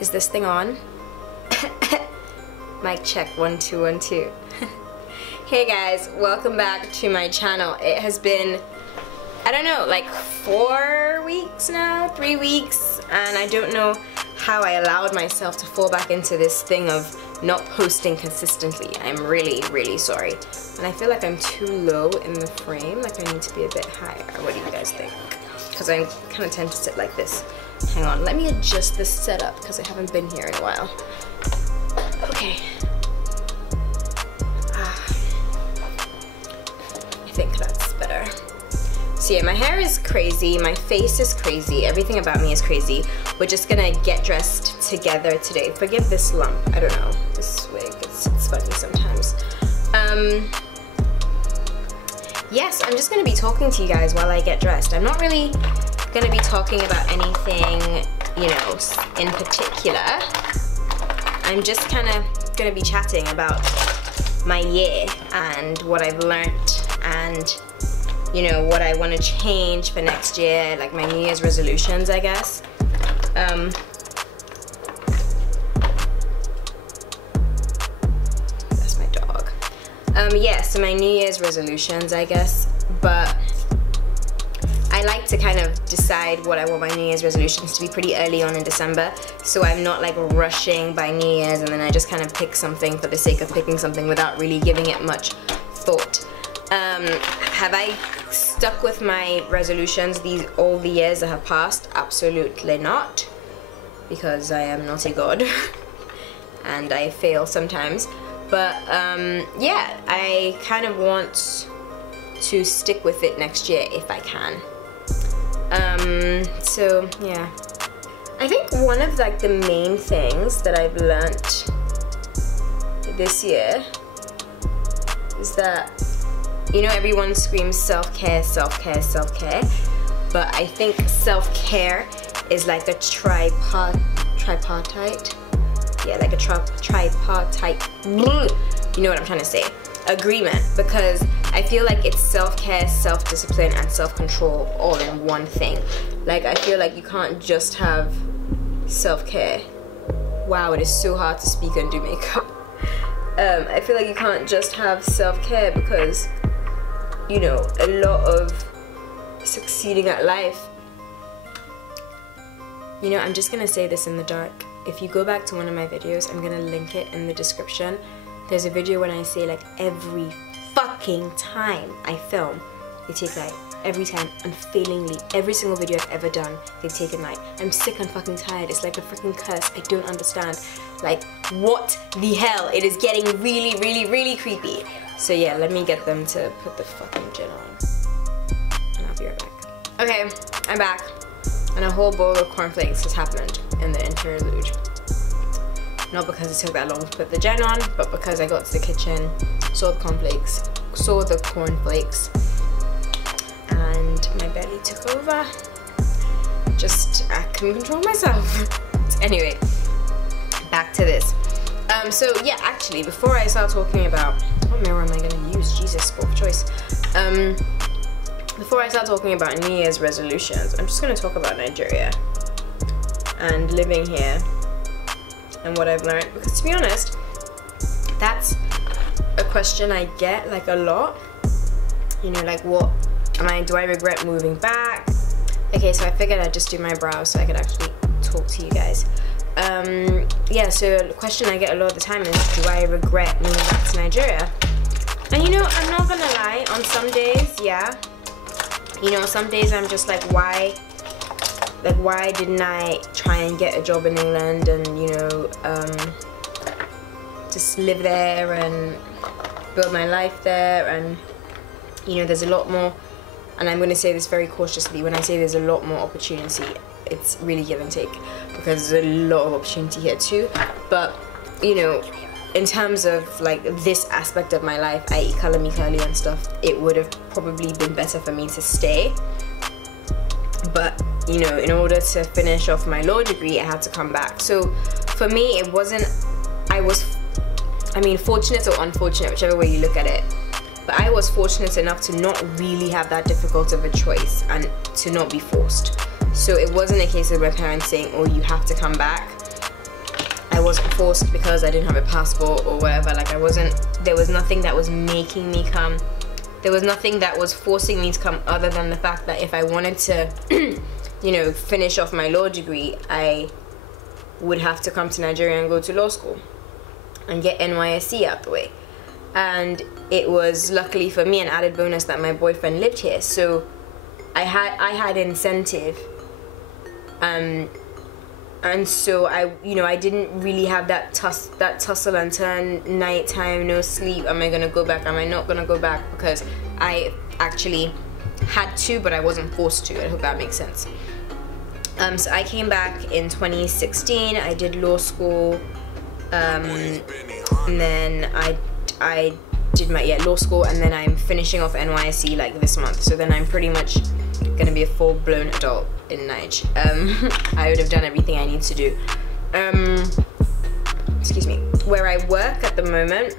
Is this thing on? Mic check, 1 2 1 2. Hey guys, welcome back to my channel. It has been, I don't know, like 4 weeks now, 3 weeks, and I don't know how I allowed myself to fall back into this thing of not posting consistently. I'm really, really sorry. And I feel like I'm too low in the frame, like I need to be a bit higher. What do you guys think? Because I kind of tend to sit like this. Hang on, let me adjust this setup because I haven't been here in a while. Okay. I think that's better. So yeah, my hair is crazy, my face is crazy, everything about me is crazy. We're just gonna get dressed together today. Forgive this lump, I don't know. This wig, it's funny sometimes. Yes, I'm just gonna be talking to you guys while I get dressed. I'm not really gonna be talking about anything, you know, in particular. I'm just kind of gonna be chatting about my year and what I've learned and, you know, what I want to change for next year, like my New Year's resolutions, I guess. That's my dog. Yeah, so my New Year's resolutions, I guess, but I like to kind of decide what I want my New Year's resolutions to be pretty early on in December, so I'm not like rushing by New Year's and then I just kind of pick something for the sake of picking something without really giving it much thought. Have I stuck with my resolutions all the years that have passed? Absolutely not, because I am not a god and I fail sometimes. But yeah, I kind of want to stick with it next year if I can. So yeah, I think one of like the main things that I've learnt this year is that, you know, everyone screams self-care, self-care, self-care, but I think self-care is like a tripartite, yeah, like a tripartite, you know what I'm trying to say, agreement, because I feel like it's self-care, self-discipline, and self-control all in one thing. Like, I feel like you can't just have self-care. Wow, it is so hard to speak and do makeup. I feel like you can't just have self-care because, you know, a lot of succeeding at life, you know, I'm just gonna say this in the dark. If you go back to one of my videos, I'm gonna link it in the description. There's a video when I say like every fucking time I film, they take like every time, unfailingly, every single video I've ever done, they've taken like, I'm sick and fucking tired, it's like a freaking curse, I don't understand. Like, what the hell? It is getting really, really, really creepy. So yeah, let me get them to put the fucking gin on. And I'll be right back. Okay, I'm back. And a whole bowl of cornflakes has happened in the interlude. Not because it took that long to put the gin on, but because I got to the kitchen, saw the cornflakes, and my belly took over. Just, I couldn't control myself. Anyway, back to this. So yeah, actually, before I start talking about, what mirror am I gonna use? Jesus, sport of choice. Before I start talking about New Year's resolutions, I'm just gonna talk about Nigeria and living here and what I've learned, because to be honest, that's a question I get like a lot. You know, like, what do I regret moving back? Okay, so I figured I'd just do my brows so I could actually talk to you guys. Yeah, so the question I get a lot of the time is, do I regret moving back to Nigeria? And you know, I'm not gonna lie, on some days, yeah. You know, some days I'm just like, why didn't I try and get a job in England and, you know, just live there and build my life there? And, you know, there's a lot more, and I'm going to say this very cautiously, when I say there's a lot more opportunity, it's really give and take, because there's a lot of opportunity here too. But, you know, in terms of like this aspect of my life, i.e. color me curly and stuff, it would have probably been better for me to stay. But, you know, in order to finish off my law degree, I had to come back. So for me, it wasn't, I mean, fortunate or unfortunate, whichever way you look at it, but I was fortunate enough to not really have that difficult of a choice and to not be forced. So it wasn't a case of my parents saying, oh, you have to come back. I wasn't forced because I didn't have a passport or whatever. Like there was nothing that was making me come. There was nothing that was forcing me to come other than the fact that if I wanted to, you know, finish off my law degree, I would have to come to Nigeria and go to law school and get NYSC out the way. And it was luckily for me an added bonus that my boyfriend lived here, so I had incentive, and so I didn't really have that tussle and turn, nighttime, no sleep. Am I gonna go back? Am I not gonna go back? Because I actually had to, but I wasn't forced to. I hope that makes sense. So I came back in 2016. I did law school, and then I did my law school, and then I'm finishing off NYSC like this month. So then I'm pretty much gonna be a full-blown adult in Nige. I would have done everything I need to do. Excuse me. Where I work at the moment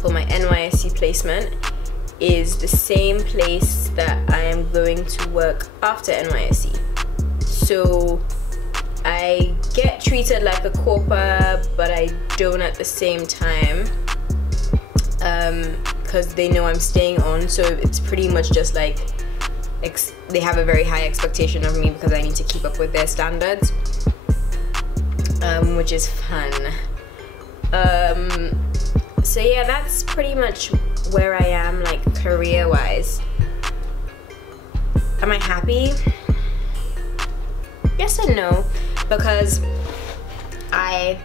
for my NYSC placement is the same place that I am going to work after NYSC. So I get treated like a corper, but I don't at the same time, because they know I'm staying on. So it's pretty much just like they have a very high expectation of me because I need to keep up with their standards, which is fun. So yeah, that's pretty much where I am, like, career-wise. Am I happy? Yes and no, because I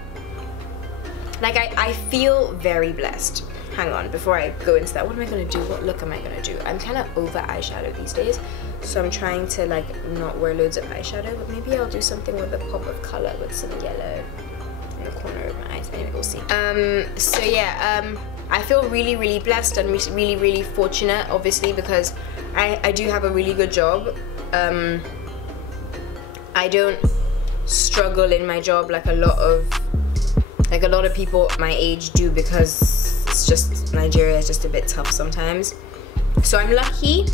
feel very blessed. Hang on, before I go into that, what am I gonna do? What look am I gonna do? I'm kind of over eyeshadow these days, so I'm trying to like not wear loads of eyeshadow, but maybe I'll do something with a pop of color with some yellow in the corner of my eyes. Anyway, we'll see. So yeah, I feel really, really blessed and really, really fortunate, obviously, because I do have a really good job. I don't struggle in my job like a lot of people my age do, because it's just, Nigeria is just a bit tough sometimes. So I'm lucky,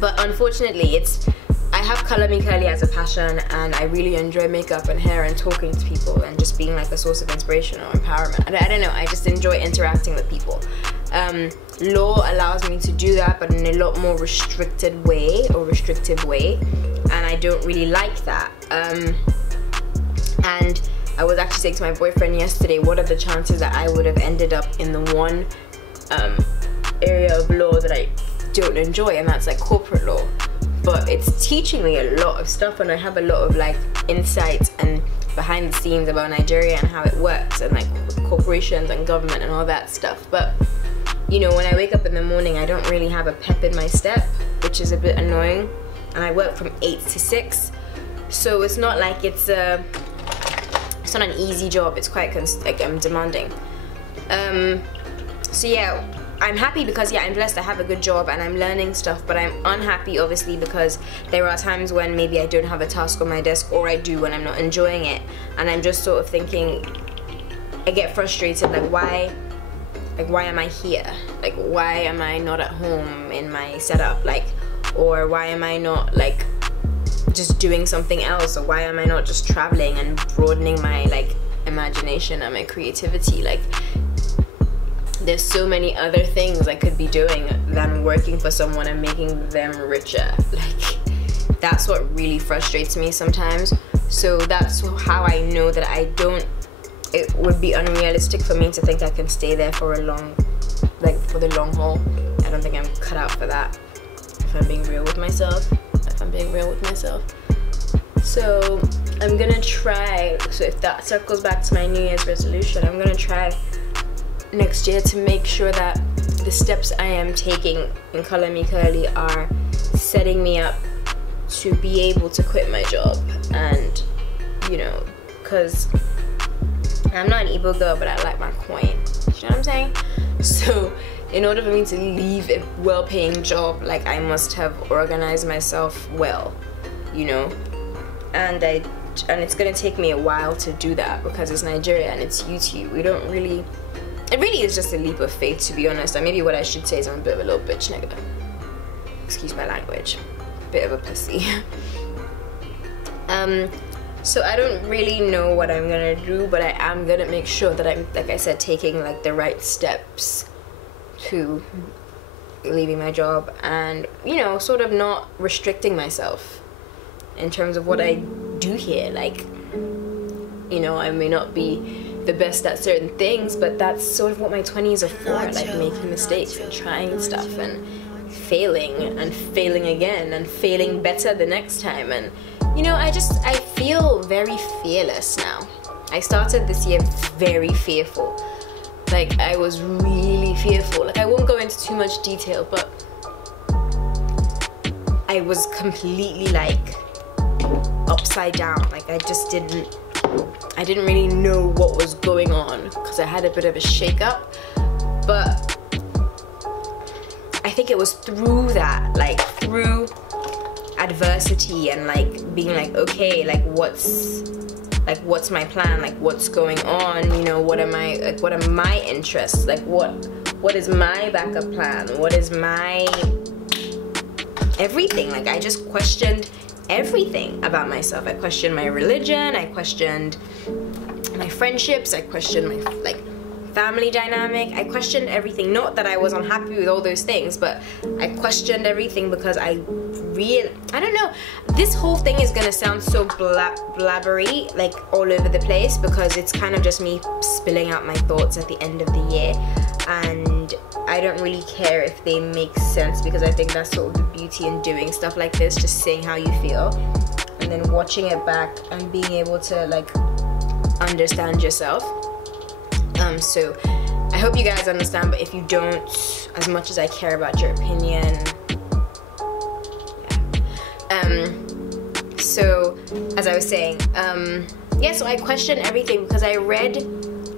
but unfortunately I have Color Me Curly as a passion, and I really enjoy makeup and hair and talking to people and just being like a source of inspiration or empowerment. I don't know, I just enjoy interacting with people. Law allows me to do that, but in a lot more restrictive way, and I don't really like that. And I was actually saying to my boyfriend yesterday, what are the chances that I would have ended up in the one area of law that I don't enjoy, and that's like corporate law. But it's teaching me a lot of stuff, and I have a lot of like insights and behind the scenes about Nigeria and how it works, and like corporations and government and all that stuff. But you know, when I wake up in the morning, I don't really have a pep in my step, which is a bit annoying. And I work from 8 to 6, so it's not like it's not an easy job. It's quite demanding. So yeah, I'm happy because I'm blessed. I have a good job and I'm learning stuff, but I'm unhappy obviously because there are times when maybe I don't have a task on my desk, or I do when I'm not enjoying it, and I'm just sort of thinking, I get frustrated, like why am I here? Like why am I not at home in my setup? Like, or why am I not like just doing something else? Or why am I not just traveling and broadening my like imagination and my creativity? Like there's so many other things I could be doing than working for someone and making them richer. Like that's what really frustrates me sometimes. So that's how I know that it would be unrealistic for me to think I can stay there for the long haul. I don't think I'm cut out for that, if I'm being real with myself. So I'm gonna try, so if that circles back to my New Year's resolution, I'm gonna try next year to make sure that the steps I am taking in Color Me Curly are setting me up to be able to quit my job. And you know, because I'm not an Igbo girl, but I like my coin. You know what I'm saying? So in order for me to leave a well-paying job, like I must have organized myself well, you know. And it's gonna take me a while to do that because it's Nigeria and it's YouTube. It really is just a leap of faith, to be honest. And maybe what I should say is I'm a bit of a little bitch nigga. Excuse my language. Bit of a pussy. So I don't really know what I'm gonna do, but I am gonna make sure that I'm, like I said, taking like the right steps to leaving my job, and you know, sort of not restricting myself in terms of what I do here. Like, you know, I may not be the best at certain things, but that's sort of what my 20s are for, like making mistakes and trying stuff and failing again and failing better the next time. And you know, I feel very fearless now. I started this year very fearful. Like, I was really fearful. Like, I won't go into too much detail, but I was completely like upside down. Like, I didn't really know what was going on because I had a bit of a shake-up. But I think it was through that, like through adversity and like being like, okay, like what's my plan, like what's going on, you know, what are my interests, like what is my backup plan, what is my everything. Like, I just questioned everything about myself. I questioned my religion, I questioned my friendships, I questioned my like family dynamic, I questioned everything. Not that I was unhappy with all those things, but I questioned everything because I don't know, this whole thing is gonna sound so blabbery, like all over the place, because it's kind of just me spilling out my thoughts at the end of the year, and I don't really care if they make sense, because I think that's sort of the beauty in doing stuff like this, just saying how you feel and then watching it back and being able to like understand yourself. So I hope you guys understand, but if you don't, as much as I care about your opinion, so as I was saying, yeah, so I questioned everything because I read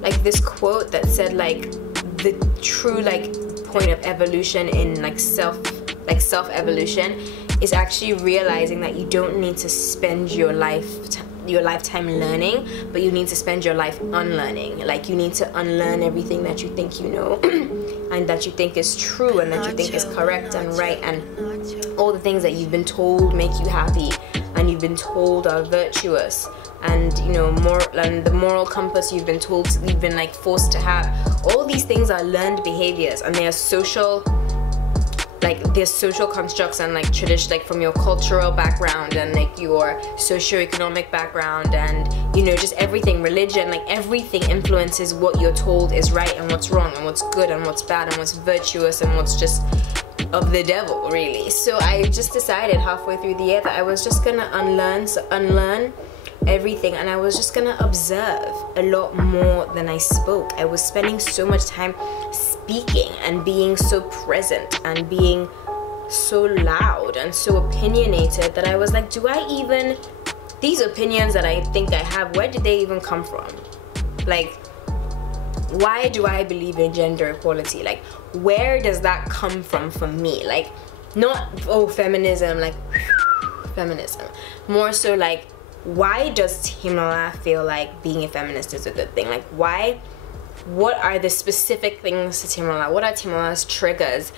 like this quote that said like the true like point of evolution in like self-evolution is actually realizing that you don't need to spend your lifetime learning, but you need to spend your life unlearning. Like, you need to unlearn everything that you think you know and that you think is true and that you think is correct and right, and all the things that you've been told make you happy and you've been told are virtuous, and you know, and the moral compass you've been told, you've been like forced to have. All these things are learned behaviors, and they are social, like there's social constructs and like tradition, like from your cultural background and like your socioeconomic background, and you know, just everything, religion, like everything influences what you're told is right and what's wrong and what's good and what's bad and what's virtuous and what's just of the devil, really. So I just decided halfway through the year that I was just gonna unlearn everything, and I was just gonna observe a lot more than I spoke. I was spending so much time speaking and being so present and being so loud and so opinionated that I was like, these opinions that I think I have, where did they even come from? Like, why do I believe in gender equality? Like, where does that come from for me? Like, not, oh, feminism, like feminism, more so like, why does Timala feel like being a feminist is a good thing? Like, why? What are the specific things to Timala? What are Timala's triggers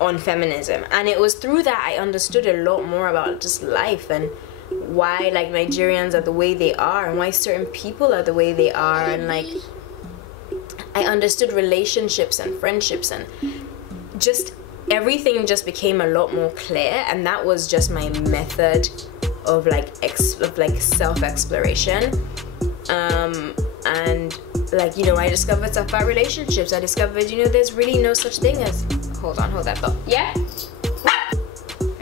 on feminism? And it was through that I understood a lot more about just life and why like Nigerians are the way they are and why certain people are the way they are, and like I understood relationships and friendships, and just everything just became a lot more clear, and that was just my method of like self-exploration. And like, you know, I discovered stuff about relationships. I discovered, you know, there's really no such thing as, hold that thought. Yeah?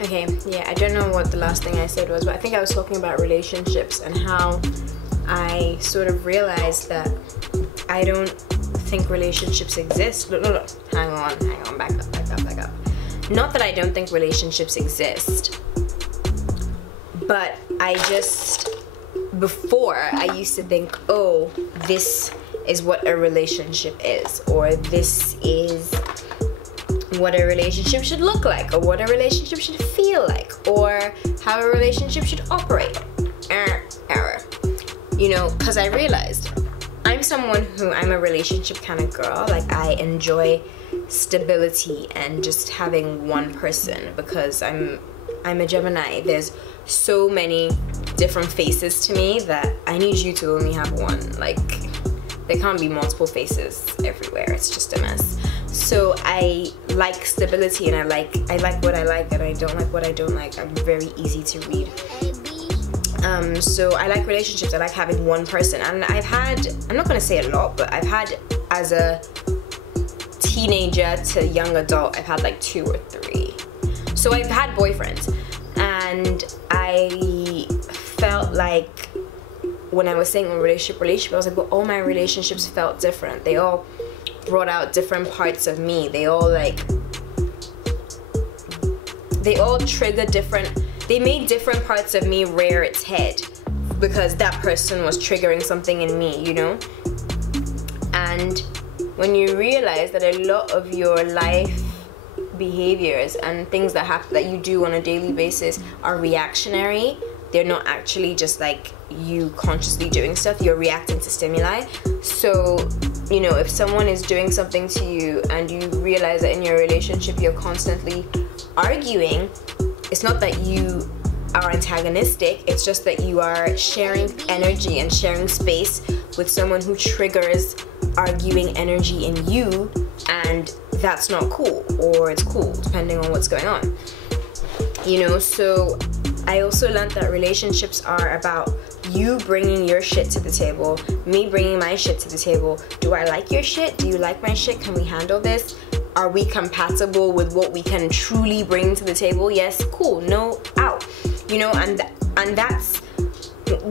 Okay, yeah, I don't know what the last thing I said was, but I think I was talking about relationships and how I sort of realized that I don't think relationships exist. Look, hang on, back up. Not that I don't think relationships exist, but before I used to think, oh, this is what a relationship is, or this is what a relationship should look like, or what a relationship should feel like, or how a relationship should operate. Error. You know, because I realized I'm I'm a relationship kind of girl. Like, I enjoy stability and just having one person, because I'm a Gemini. There's so many different faces to me that I need you to only have one. Like, there can't be multiple faces everywhere. It's just a mess. So I like stability, and I like what I like, and I don't like what I don't like. I'm very easy to read. So I like relationships. I like having one person, and I've had, I'm not gonna say a lot, but I've had, as a teenager to young adult, I've had like 2 or 3. So I've had boyfriends, and I felt like when I was saying relationship, I was like, but all my relationships felt different. They all brought out different parts of me. They all triggered different, they made different parts of me rear its head because that person was triggering something in me, you know? And when you realize that a lot of your life behaviors and things that happen, that you do on a daily basis, are reactionary, they're not actually just like you consciously doing stuff, you're reacting to stimuli. So, you know, if someone is doing something to you and you realize that in your relationship you're constantly arguing, it's not that you are antagonistic, it's just that you are sharing energy and sharing space with someone who triggers arguing energy in you, and that's not cool, or it's cool depending on what's going on, you know. So I also learned that relationships are about you bringing your shit to the table, me bringing my shit to the table. Do I like your shit? Do you like my shit? Can we handle this? Are we compatible with what we can truly bring to the table? Yes, cool, no, out. You know, and that's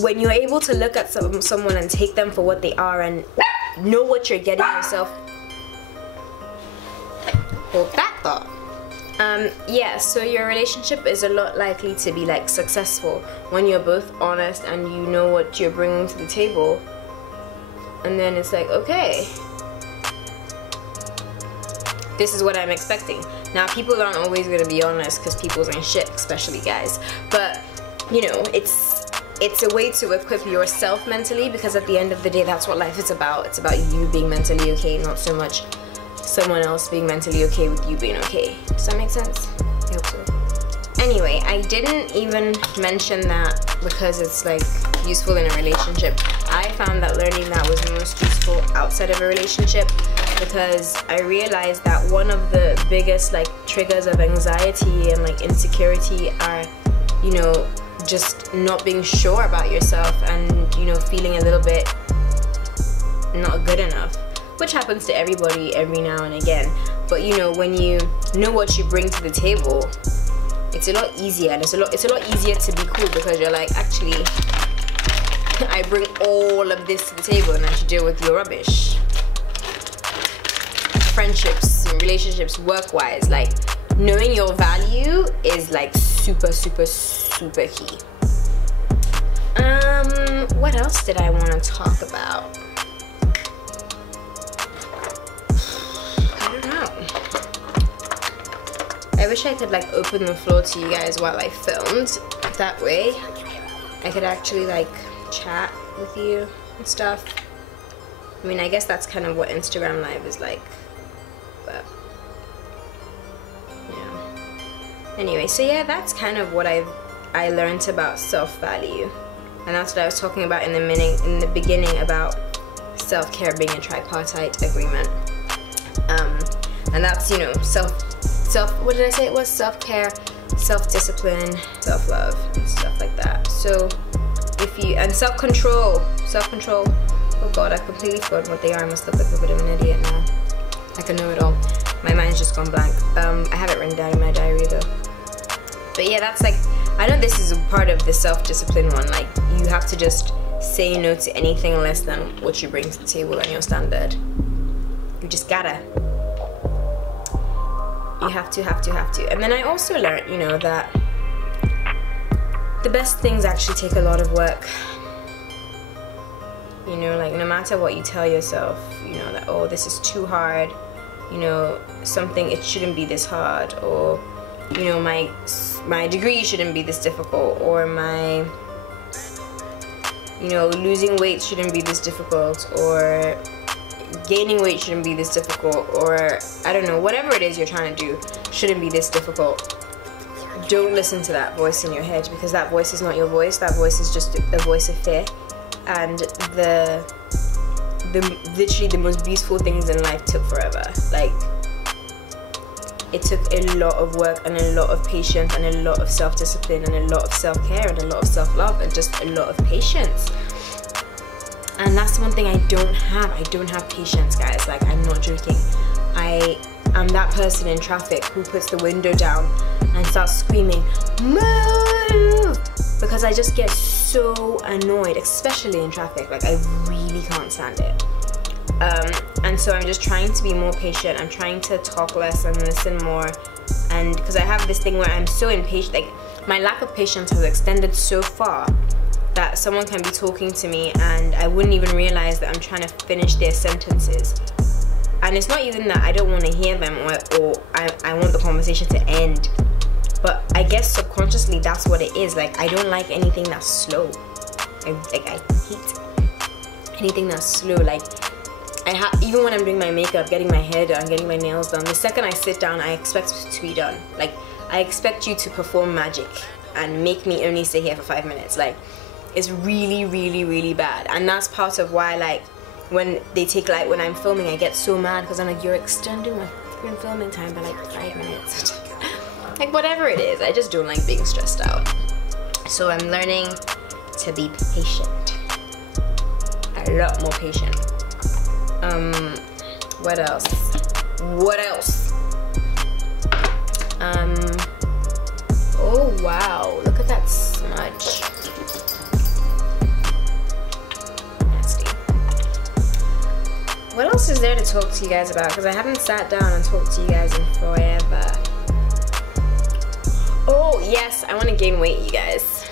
when you're able to look at someone and take them for what they are and know what you're getting yourself. Hold that thought. Yeah, so your relationship is a lot likely to be like successful when you're both honest and you know what you're bringing to the table. And then it's like, okay, this is what I'm expecting. Now, people aren't always gonna be honest because people ain't shit, especially guys. But, you know, it's a way to equip yourself mentally, because at the end of the day, that's what life is about. It's about you being mentally okay, not so much someone else being mentally okay with you being okay. Does that make sense? I hope so. Anyway, I didn't even mention that because it's like useful in a relationship. I found that learning that was most useful outside of a relationship, because I realized that one of the biggest like triggers of anxiety and like insecurity are, you know, just not being sure about yourself and, you know, feeling a little bit not good enough, which happens to everybody every now and again. But you know, when you know what you bring to the table, it's a lot easier, and it's a lot easier to be cool, because you're like, actually, I bring all of this to the table and I should deal with your rubbish. Friendships, relationships, work-wise, like knowing your value is like super, super, super key. What else did I want to talk about? I don't know. I wish I could like open the floor to you guys while I filmed. That way I could actually like chat with you and stuff. I mean, I guess that's kind of what Instagram Live is like, but yeah. Anyway, so yeah, that's kind of what I learned about self-value, and that's what I was talking about in the beginning about self-care being a tripartite agreement. And that's, you know, what did I say it was? Self-care, self-discipline, self-love, and stuff like that. So if you, and self-control, oh god, I completely forgot what they are. I must look like a bit of an idiot now. I can know it all. My mind's just gone blank. I have it written down in my diary though. But yeah, that's like, I know this is a part of the self-discipline one. Like, you have to just say no to anything less than what you bring to the table and your standard. You just gotta. You have to. And then I also learned, you know, that the best things actually take a lot of work. You know, like, no matter what you tell yourself, you know, that, oh, this is too hard, you know, something, it shouldn't be this hard, or, you know, my degree shouldn't be this difficult, or my, you know, losing weight shouldn't be this difficult, or gaining weight shouldn't be this difficult, or I don't know, whatever it is you're trying to do shouldn't be this difficult. don't listen to that voice in your head, because that voice is not your voice. That voice is just the voice of fear. And literally the most beautiful things in life took forever. Like, it took a lot of work and a lot of patience and a lot of self-discipline and a lot of self-care and a lot of self-love and just a lot of patience. And that's one thing I don't have. I don't have patience, guys. Like, I'm not joking. I'm that person in traffic who puts the window down and starts screaming, "Move!" because I just get so annoyed, especially in traffic. Like, I really can't stand it. And so I'm just trying to be more patient. I'm trying to talk less and listen more. And because I have this thing where I'm so impatient, like, my lack of patience has extended so far that someone can be talking to me and I wouldn't even realize that I'm trying to finish their sentences. And it's not even that I don't want to hear them or I want the conversation to end. But I guess subconsciously that's what it is. Like, I don't like anything that's slow. I hate anything that's slow. Like, even when I'm doing my makeup, getting my hair done, getting my nails done, the second I sit down, I expect it to be done. Like, I expect you to perform magic and make me only stay here for 5 minutes. Like, it's really, really, really bad. And that's part of why, like, when they take, like, when I'm filming, I get so mad because I'm like, you're extending my freaking filming time by like 5 minutes. Like, whatever it is, I just don't like being stressed out. So I'm learning to be patient. A lot more patient. What else? What else? Oh wow, look at that smudge. Nasty. What else is there to talk to you guys about? Because I haven't sat down and talked to you guys in forever. Oh yes, I want to gain weight, you guys.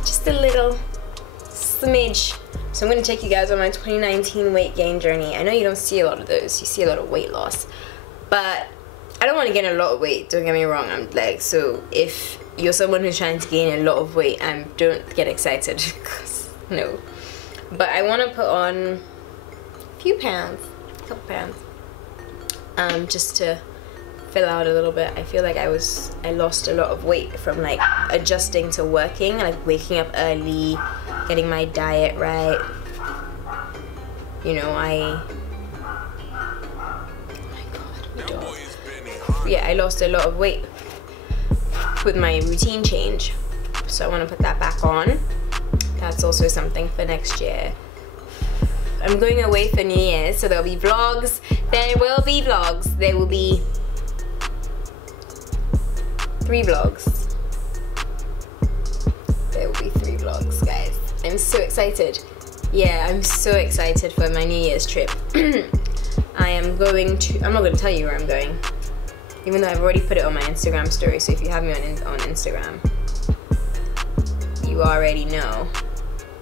Just a little smidge. So I'm going to take you guys on my 2019 weight gain journey. I know you don't see a lot of those. You see a lot of weight loss. But I don't want to gain a lot of weight, don't get me wrong. I'm like, so if you're someone who's trying to gain a lot of weight, don't get excited. No. But I want to put on a few pounds, a couple pounds. Just to fill out a little bit. I feel like I lost a lot of weight from like adjusting to working, like waking up early, getting my diet right. You know, oh my god, my dog. Yeah, I lost a lot of weight with my routine change. So I want to put that back on. That's also something for next year. I'm going away for New Year's, so there'll be vlogs. There will be vlogs. There will be 3 vlogs. There will be 3 vlogs, guys. I'm so excited. Yeah, I'm so excited for my New Year's trip. I'm not going to tell you where I'm going, even though I've already put it on my Instagram story. So if you have me on Instagram, you already know.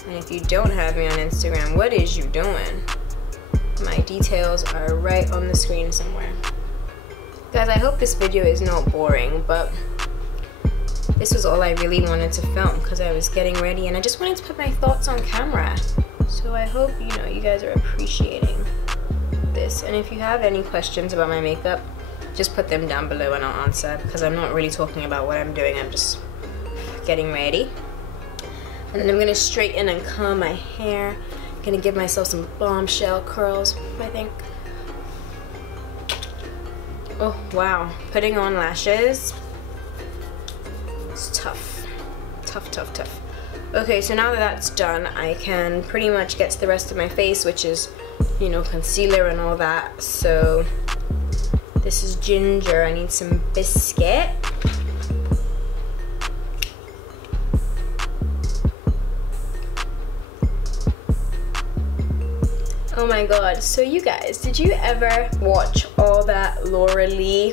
And if you don't have me on Instagram, what is you doing? My details are right on the screen somewhere. Guys, I hope this video is not boring, but this was all I really wanted to film because I was getting ready and I just wanted to put my thoughts on camera. So I hope, you know, you guys are appreciating this. And if you have any questions about my makeup, just put them down below and I'll answer, because I'm not really talking about what I'm doing. I'm just getting ready. And then I'm going to straighten and comb my hair. I'm going to give myself some bombshell curls, I think. Oh, wow. Putting on lashes. It's tough. Tough, tough, tough. Okay, so now that that's done, I can pretty much get to the rest of my face, which is, you know, concealer and all that. So this is ginger. I need some biscuit. Oh my god, so you guys, did you ever watch all that Laura Lee,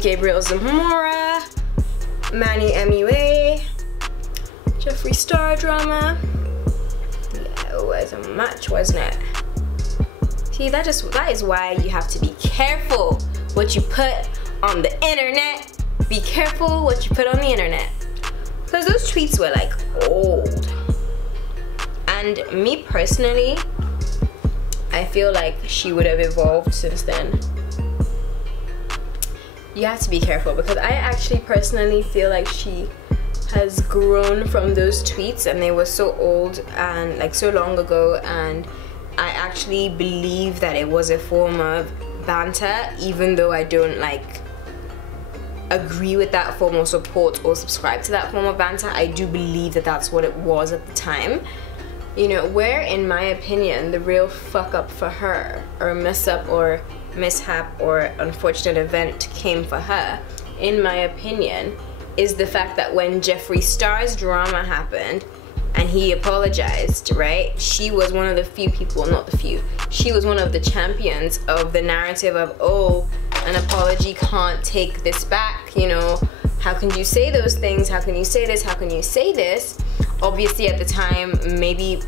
Gabriel Zamora, Manny MUA, Jeffree Star drama? Yeah, it was a match, wasn't it? See, that is why you have to be careful what you put on the internet. Be careful what you put on the internet. Because those tweets were like old. And me personally, I feel like she would have evolved since then. you have to be careful, because I actually personally feel like she has grown from those tweets, and they were so old and like so long ago, and I actually believe that it was a form of banter, even though I don't like agree with that form or support or subscribe to that form of banter. I do believe that that's what it was at the time, you know, where in my opinion the real fuck up for her, or mess up or mishap or unfortunate event came for her, in my opinion, is the fact that when Jeffree Star's drama happened and he apologized, right, she was one of the few people, not the few, she was one of the champions of the narrative of, oh, an apology can't take this back, you know, how can you say those things, how can you say this, how can you say this? Obviously at the time, maybe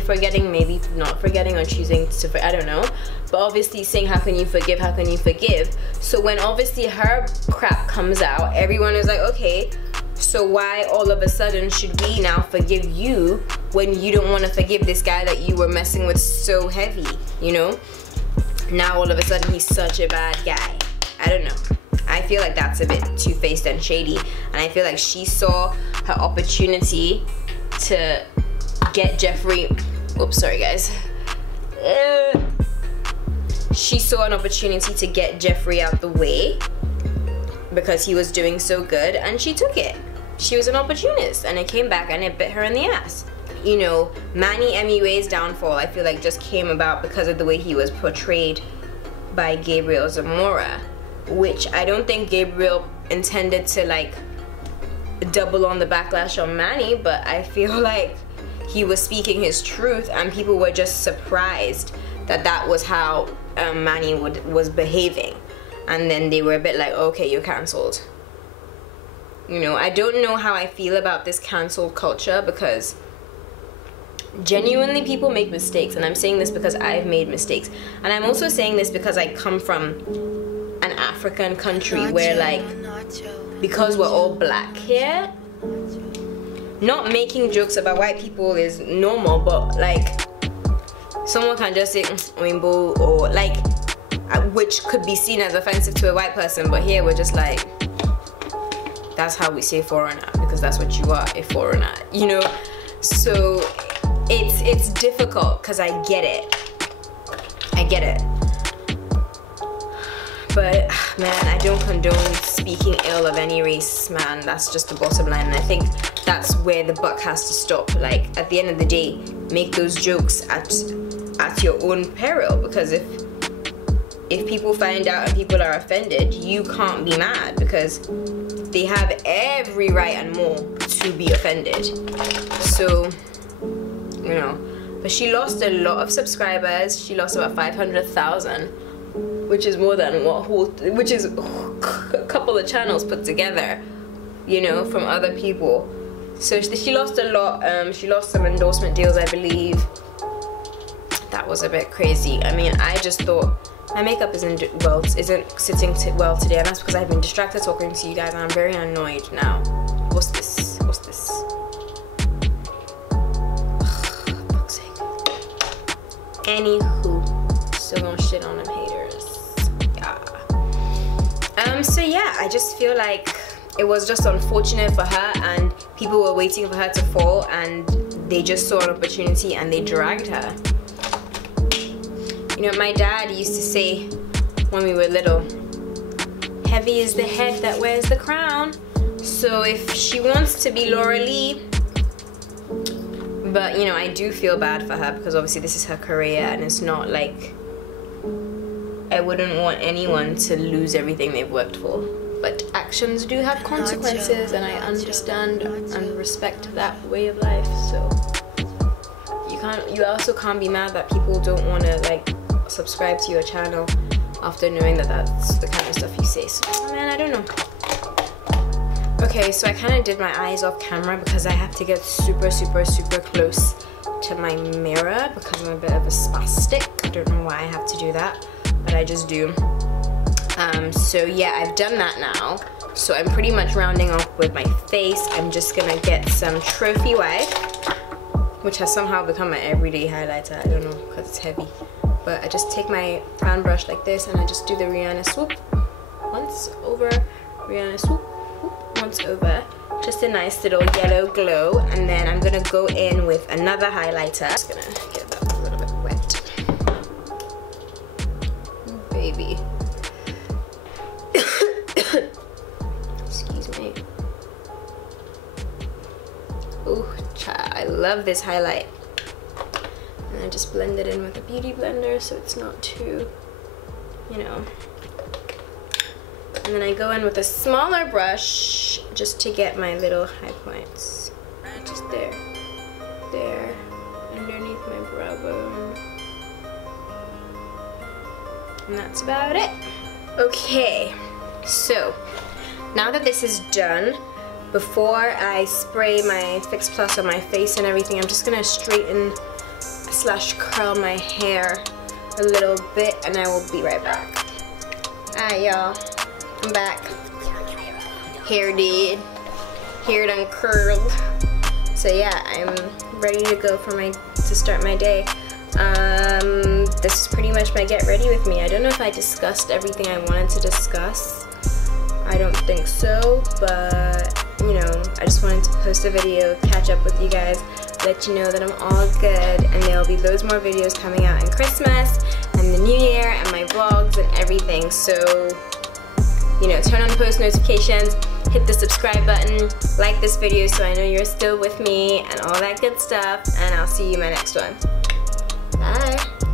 forgetting, maybe not forgetting, or choosing to, I don't know, but obviously saying how can you forgive, how can you forgive? So when obviously her crap comes out, everyone is like, okay, so why all of a sudden should we now forgive you when you don't want to forgive this guy that you were messing with so heavy, you know? Now all of a sudden he's such a bad guy. I don't know. I feel like that's a bit two-faced and shady, and I feel like she saw her opportunity to get Jeffree, oops, sorry guys. She saw an opportunity to get Jeffree out the way because he was doing so good, and she took it. She was an opportunist, and it came back and it bit her in the ass. You know, Manny MUA's downfall, I feel like, just came about because of the way he was portrayed by Gabriel Zamora, which I don't think Gabriel intended to like double on the backlash on Manny, but I feel like he was speaking his truth, and people were just surprised that that was how Manny was behaving, and then they were a bit like, okay, you're cancelled. You know, I don't know how I feel about this cancel culture, because genuinely people make mistakes, and I'm saying this because I've made mistakes, and I'm also saying this because I come from an African country where, like, because we're all black here, not making jokes about white people is normal, but like someone can just say rainbow, or like, which could be seen as offensive to a white person, but here we're just like, that's how we say foreigner, because that's what you are, a foreigner, you know? So it's difficult, because I get it, but man, I don't condone speaking ill of any race, man. That's just the bottom line, and I think that's where the buck has to stop. Like, at the end of the day, make those jokes at your own peril, because if people find out and people are offended, you can't be mad, because they have every right and more to be offended. So, you know, but she lost a lot of subscribers. She lost about 500,000, which is more than which is a couple of channels put together, you know, from other people. So she lost a lot. She lost some endorsement deals, I believe. That was a bit crazy. I mean, I just thought my makeup isn't sitting well today, and that's because I've been distracted talking to you guys, and I'm very annoyed now. What's this? Fuck's sake. Anywho, still gonna shit on them haters. Yeah. So yeah, I just feel like it was just unfortunate for her, and people were waiting for her to fall, and they just saw an opportunity and they dragged her. You know, my dad used to say when we were little, heavy is the head that wears the crown. So if she wants to be Laura Lee, but you know, I do feel bad for her, because obviously this is her career, and it's not like, I wouldn't want anyone to lose everything they've worked for. But actions do have consequences, and I understand and respect that way of life. So you also can't be mad that people don't want to like subscribe to your channel after knowing that that's the kind of stuff you say. So man, I don't know. Okay, so I kind of did my eyes off camera because I have to get super close to my mirror because I'm a bit of a spastic. I don't know why I have to do that, but I just do. So yeah, I've done that now. So I'm pretty much rounding off with my face. I'm just gonna get some Trophy Wipe, which has somehow become my everyday highlighter. I don't know, because it's heavy. But I just take my fan brush like this and I just do the Rihanna swoop. once over. We're gonna swoop, whoop, once over. Just a nice little yellow glow, and then I'm gonna go in with another highlighter. Just gonna get that a little bit wet. Ooh, baby. Excuse me. Ooh, I love this highlight. And I just blend it in with a beauty blender so it's not too, you know. And then I go in with a smaller brush just to get my little high points. Just there, there, underneath my brow bone. And that's about it. Okay, so now that this is done, before I spray my Fix Plus on my face and everything, I'm just gonna straighten / curl my hair a little bit, and I will be right back. Alright, y'all. I'm back. Hair did. Hair done curled. So yeah, I'm ready to go for to start my day. This is pretty much my get ready with me. I don't know if I discussed everything I wanted to discuss. I don't think so, but you know, I just wanted to post a video, catch up with you guys, let you know that I'm all good, and there'll be loads more videos coming out in Christmas and the New Year and my vlogs and everything. So you know, turn on post notifications, hit the subscribe button, like this video so I know you're still with me and all that good stuff, and I'll see you in my next one. Bye.